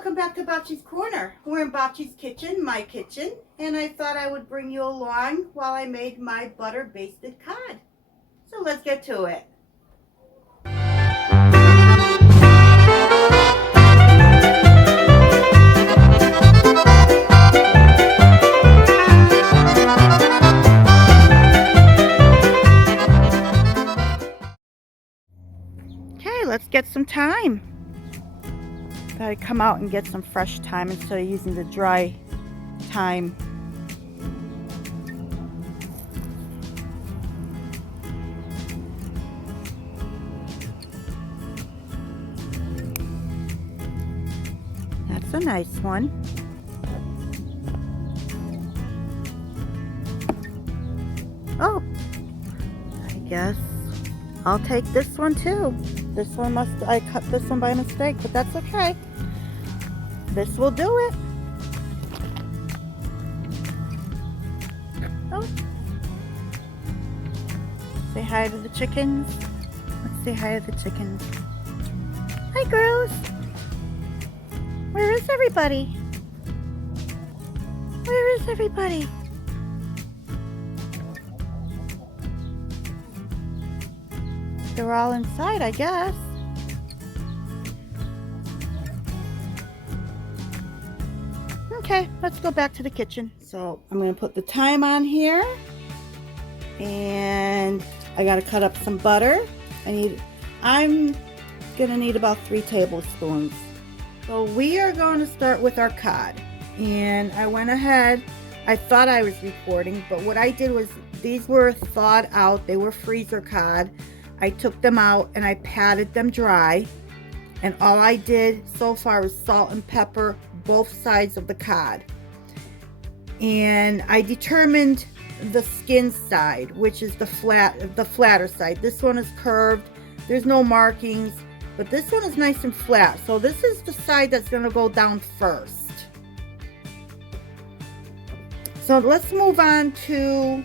welcome back to Bocce's Corner. We're in Bocce's kitchen, my kitchen, and I thought I would bring you along while I made my butter basted cod. So let's get to it. Okay, let's get some thyme. Gotta come out and get some fresh thyme instead of using the dry thyme. That's a nice one. Oh, I guess I'll take this one too. This one I cut this one by mistake, but that's okay. This will do it. Oh. Say hi to the chickens. Let's say hi to the chickens. Hi, girls. Where is everybody? Where is everybody? They're all inside, I guess. Okay, let's go back to the kitchen. So I'm going to put the thyme on here. And I got to cut up some butter. I'm going to need about 3 tablespoons. So we are going to start with our cod. And I went ahead. I thought I was recording, but what I did was these were thawed out. They were freezer cod. I took them out and I patted them dry. And all I did so far was salt and pepper both sides of the cod. And I determined the skin side, which is the flatter side. This one is curved. There's no markings, but this one is nice and flat. So this is the side that's going to go down first. So let's move on to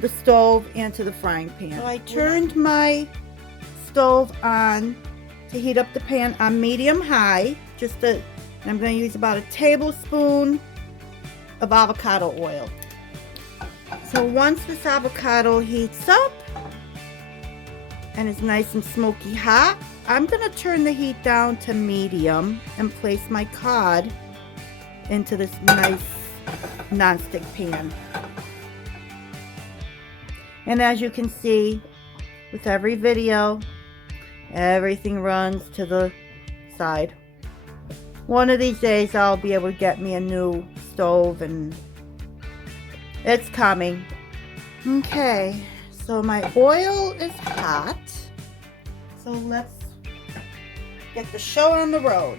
the stove and to the frying pan. So I turned my stove on to heat up the pan on medium high. I'm going to use about a tablespoon of avocado oil. So once this avocado heats up and is nice and smoky hot, I'm going to turn the heat down to medium and place my cod into this nice nonstick pan. And as you can see, with every video, everything runs to the side. One of these days I'll be able to get me a new stove, and it's coming. Okay, so my oil is hot. So let's get the show on the road.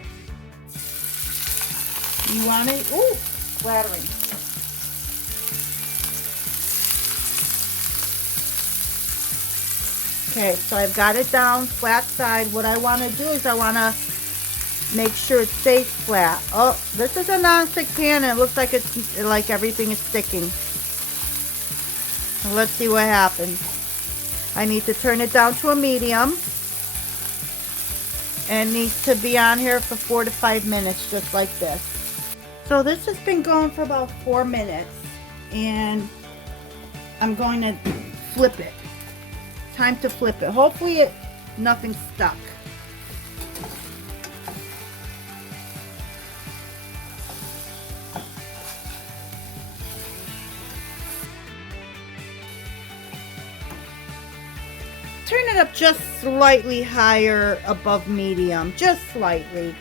You want it? Ooh, flattering. Okay, so I've got it down flat side. What I want to do is I want to make sure it stays flat. Oh, this is a non-stick pan and it looks like everything is sticking. So let's see what happens. I need to turn it down to a medium. And it needs to be on here for 4 to 5 minutes, just like this. So this has been going for about 4 minutes. And I'm going to flip it. Time to flip it. Hopefully nothing's stuck. Turn it up just slightly higher above medium, just slightly.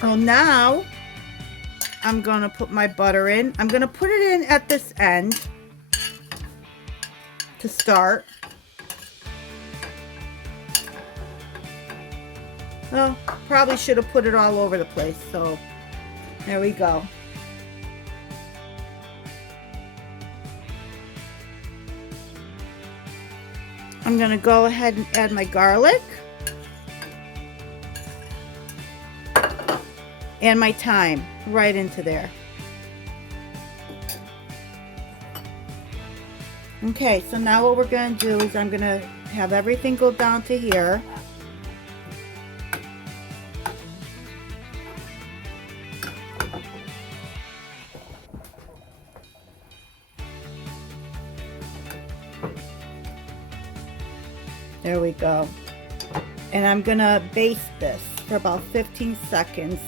So now I'm going to put my butter in. I'm going to put it in at this end to start. Well, probably should have put it all over the place. So there we go. I'm going to go ahead and add my garlic and my thyme right into there. Okay, so now what we're going to do is I'm going to have everything go down to here. There we go. And I'm going to baste this for about 15 seconds.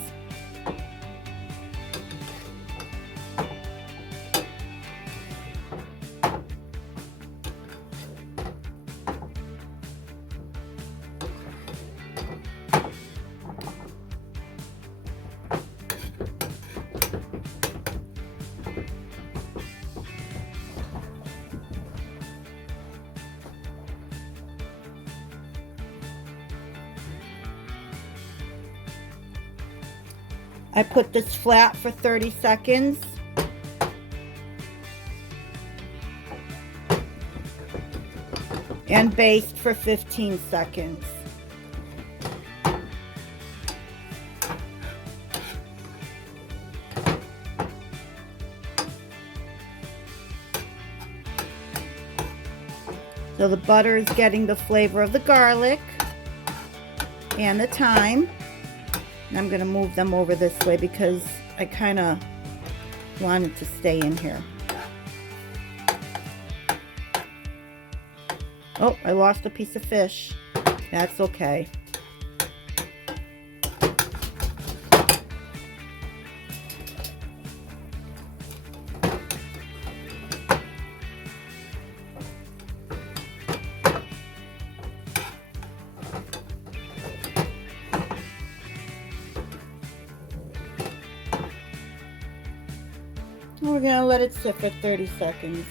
I put this flat for 30 seconds. And baste for 15 seconds. So the butter is getting the flavor of the garlic and the thyme. And I'm going to move them over this way because I kind of want it to stay in here. Oh, I lost a piece of fish. That's okay. We're going to let it sit for 30 seconds.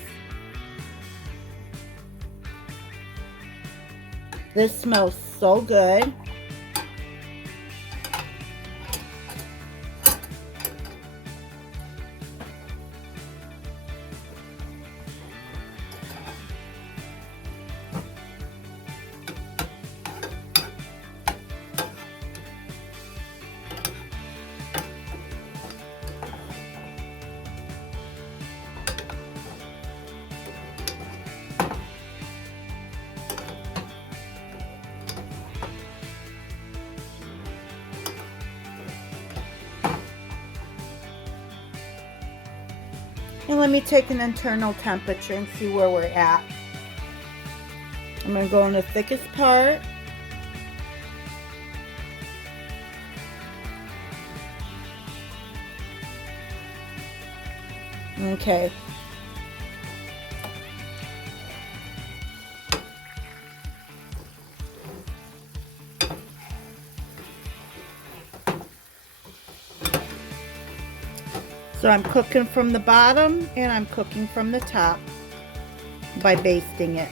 This smells so good. And let me take an internal temperature and see where we're at. I'm going to go in the thickest part. Okay. So I'm cooking from the bottom and I'm cooking from the top by basting it.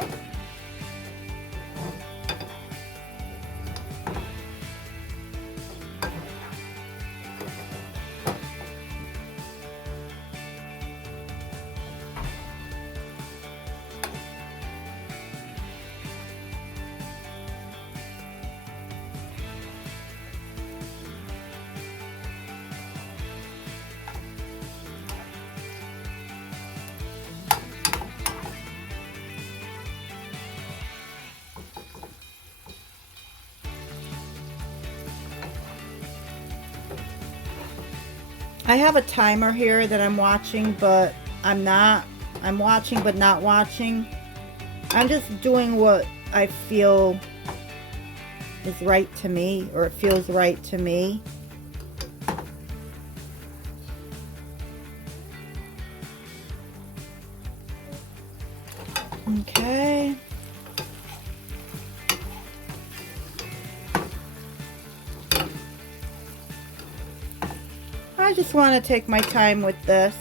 I have a timer here that I'm watching, but I'm watching but not watching. I'm just doing what I feel is right to me, or it feels right to me. Okay. I just want to take my time with this.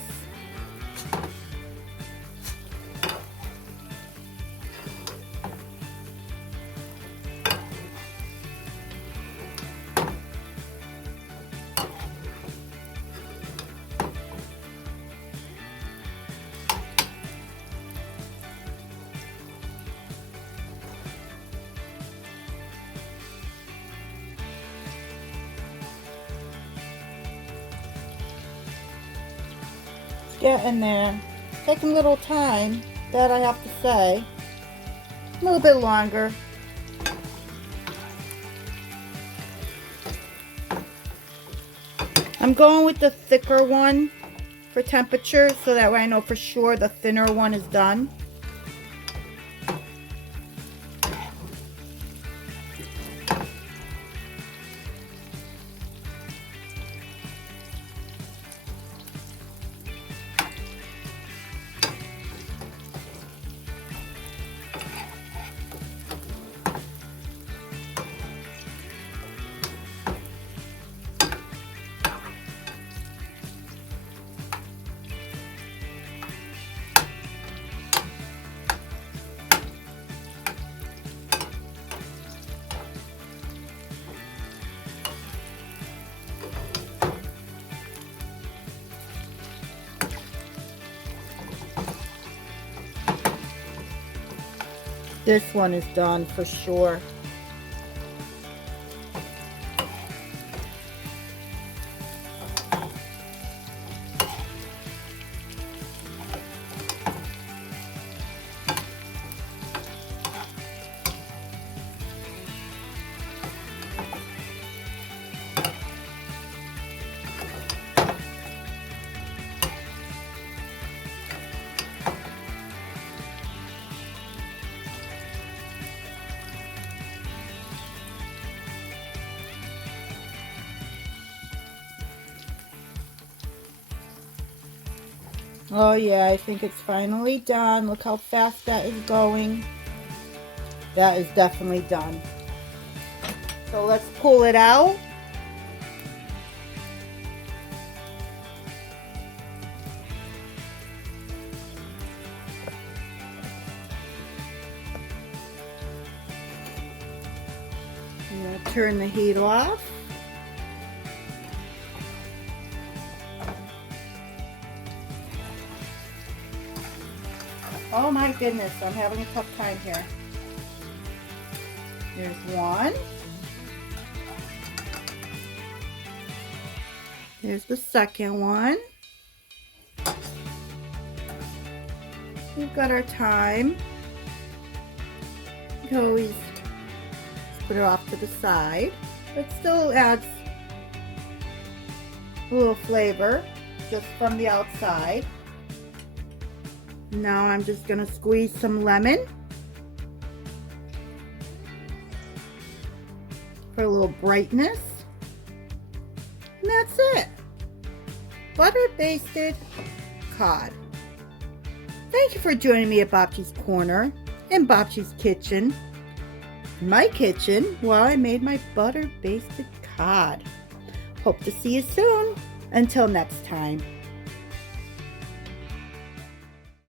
Get in there. Taking a little time. that I have to say. A little bit longer. I'm going with the thicker one for temperature so that way I know for sure the thinner one is done. This one is done for sure. Oh yeah, I think it's finally done. Look how fast that is going. That is definitely done. So let's pull it out. I'm going to turn the heat off. Oh my goodness, I'm having a tough time here. There's one. There's the second one. We've got our thyme. You can always put it off to the side, but still adds a little flavor just from the outside. Now I'm just going to squeeze some lemon for a little brightness. And that's it. Butter basted cod. Thank you for joining me at Bobchi's Corner in Bobchi's kitchen. My kitchen while I made my butter basted cod. Hope to see you soon. Until next time.